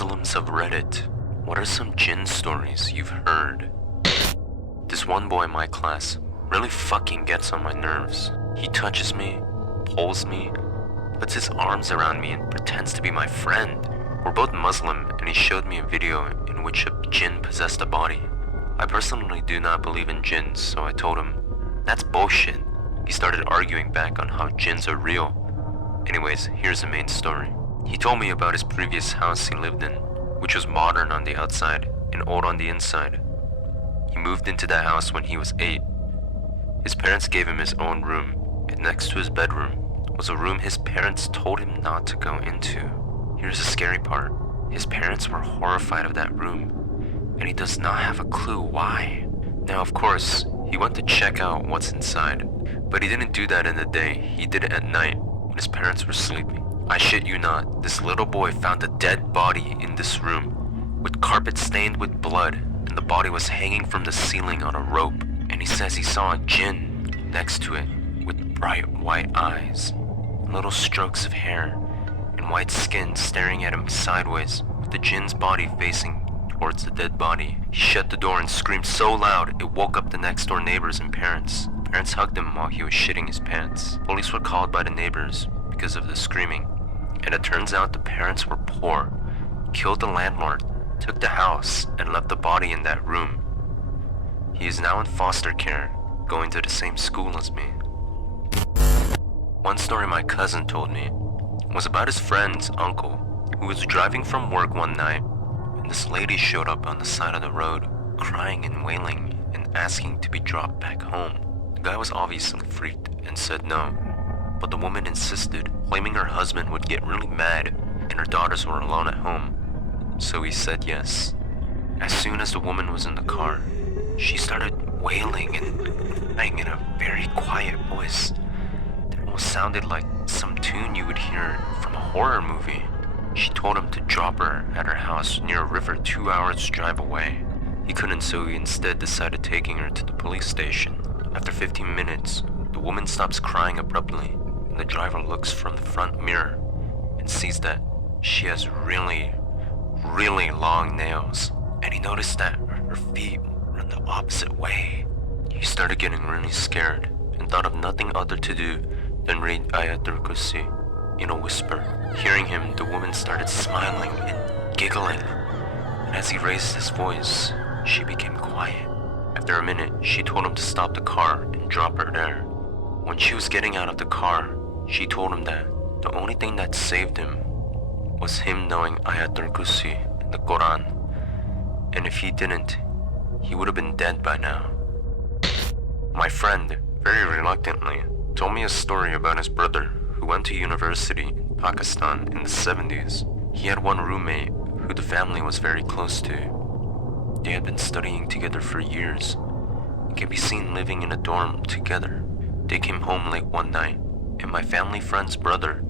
Muslims of Reddit, what are some jinn stories you've heard? This one boy in my class really fucking gets on my nerves. He touches me, pulls me, puts his arms around me and pretends to be my friend. We're both Muslim and he showed me a video in which a jinn possessed a body. I personally do not believe in jinns, so I told him, that's bullshit. He started arguing back on how jinns are real. Anyways, here's the main story. He told me about his previous house he lived in, which was modern on the outside and old on the inside. He moved into that house when he was 8. His parents gave him his own room, and next to his bedroom was a room his parents told him not to go into. Here's the scary part. His parents were horrified of that room, and he does not have a clue why. Now, of course, he went to check out what's inside, but he didn't do that in the day. He did it at night when his parents were sleeping. I shit you not, this little boy found a dead body in this room, with carpet stained with blood, and the body was hanging from the ceiling on a rope, and he says he saw a jinn next to it, with bright white eyes, little strokes of hair, and white skin staring at him sideways, with the jinn's body facing towards the dead body. He shut the door and screamed so loud, it woke up the next door neighbors and parents. Parents hugged him while he was shitting his pants. Police were called by the neighbors because of the screaming. And it turns out the parents were poor, killed the landlord, took the house, and left the body in that room. He is now in foster care, going to the same school as me. One story my cousin told me was about his friend's uncle, who was driving from work one night, and this lady showed up on the side of the road, crying and wailing and asking to be dropped back home. The guy was obviously freaked and said no, but the woman insisted, claiming her husband would get really mad and her daughters were alone at home, so he said yes. As soon as the woman was in the car, she started wailing and crying in a very quiet voice that almost sounded like some tune you would hear from a horror movie. She told him to drop her at her house near a river 2 hours drive away. He couldn't, so he instead decided taking her to the police station. After 15 minutes, the woman stops crying abruptly, and the driver looks from the front mirror and sees that she has really long nails, and he noticed that her feet run the opposite way. He started getting really scared and thought of nothing other to do than read Ayat al-Kursi in a whisper. Hearing him, the woman started smiling and giggling, and as he raised his voice, she became quiet. After a minute, she told him to stop the car and drop her there. When she was getting out of the car, she told him that the only thing that saved him was him knowing Ayat al-Kursi in the Quran, and if he didn't, he would have been dead by now. My friend, very reluctantly, told me a story about his brother who went to university in Pakistan in the 70s. He had one roommate who the family was very close to. They had been studying together for years and can be seen living in a dorm together. They came home late one night, and my family friend's brother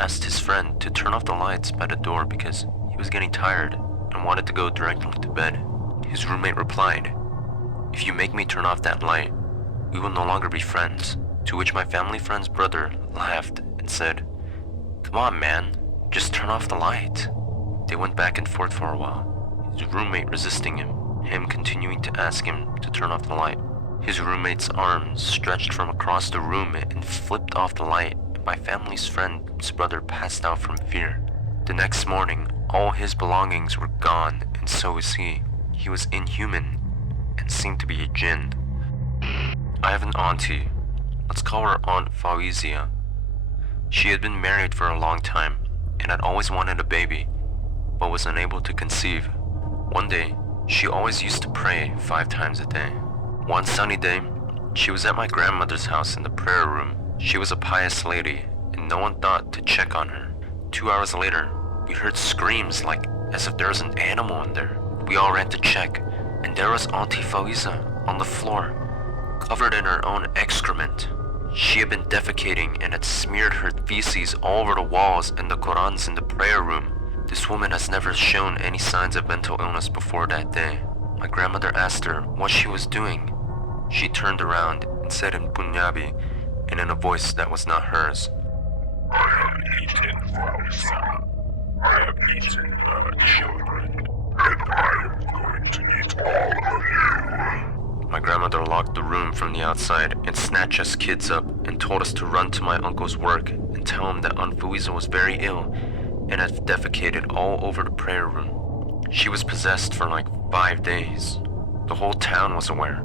asked his friend to turn off the lights by the door because he was getting tired and wanted to go directly to bed. His roommate replied, "If you make me turn off that light, we will no longer be friends." To which my family friend's brother laughed and said, "Come on, man, just turn off the light." They went back and forth for a while, his roommate resisting him continuing to ask him to turn off the light. His roommate's arms stretched from across the room and flipped off the light, and my family's friend's brother passed out from fear. The next morning, all his belongings were gone, and so was he. He was inhuman and seemed to be a jinn. I have an auntie. Let's call her Aunt Fawizia. She had been married for a long time and had always wanted a baby, but was unable to conceive. One day, she always used to pray 5 times a day. One sunny day, she was at my grandmother's house in the prayer room. She was a pious lady, and no one thought to check on her. 2 hours later, we heard screams like as if there was an animal in there. We all ran to check, and there was Auntie Fawizia on the floor, covered in her own excrement. She had been defecating and had smeared her feces all over the walls and the Qurans in the prayer room. This woman has never shown any signs of mental illness before that day. My grandmother asked her what she was doing. She turned around and said in Punjabi and in a voice that was not hers, "I have eaten Fawizia." I have eaten children, and I am going to eat all of you. My grandmother locked the room from the outside and snatched us kids up and told us to run to my uncle's work and tell him that Aunt Louisa was very ill and had defecated all over the prayer room. She was possessed for like 5 days. The whole town was aware.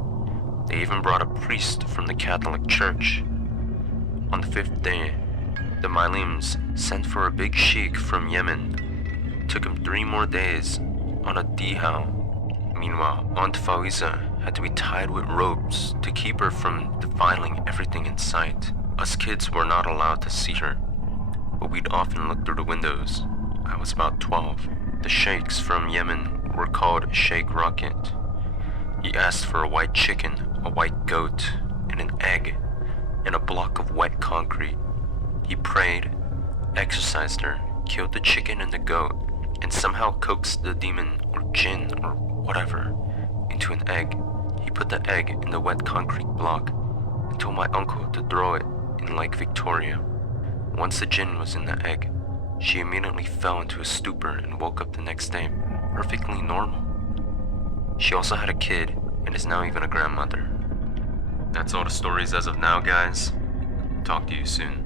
They even brought a priest from the Catholic Church. On the 5th day, the Malims sent for a big sheikh from Yemen. It took him 3 more days on a dhow. Meanwhile, Aunt Faiza had to be tied with ropes to keep her from defiling everything in sight. Us kids were not allowed to see her, but we'd often look through the windows. I was about 12. The sheikhs from Yemen were called Sheikh Rocket. He asked for a white chicken, a white goat, and an egg, and a block of wet concrete. He prayed, exorcised her, killed the chicken and the goat, and somehow coaxed the demon or Djinn or whatever into an egg. He put the egg in the wet concrete block and told my uncle to throw it in Lake Victoria. Once the Djinn was in the egg, she immediately fell into a stupor and woke up the next day, perfectly normal. She also had a kid and is now even a grandmother. That's all the stories as of now, guys. Talk to you soon.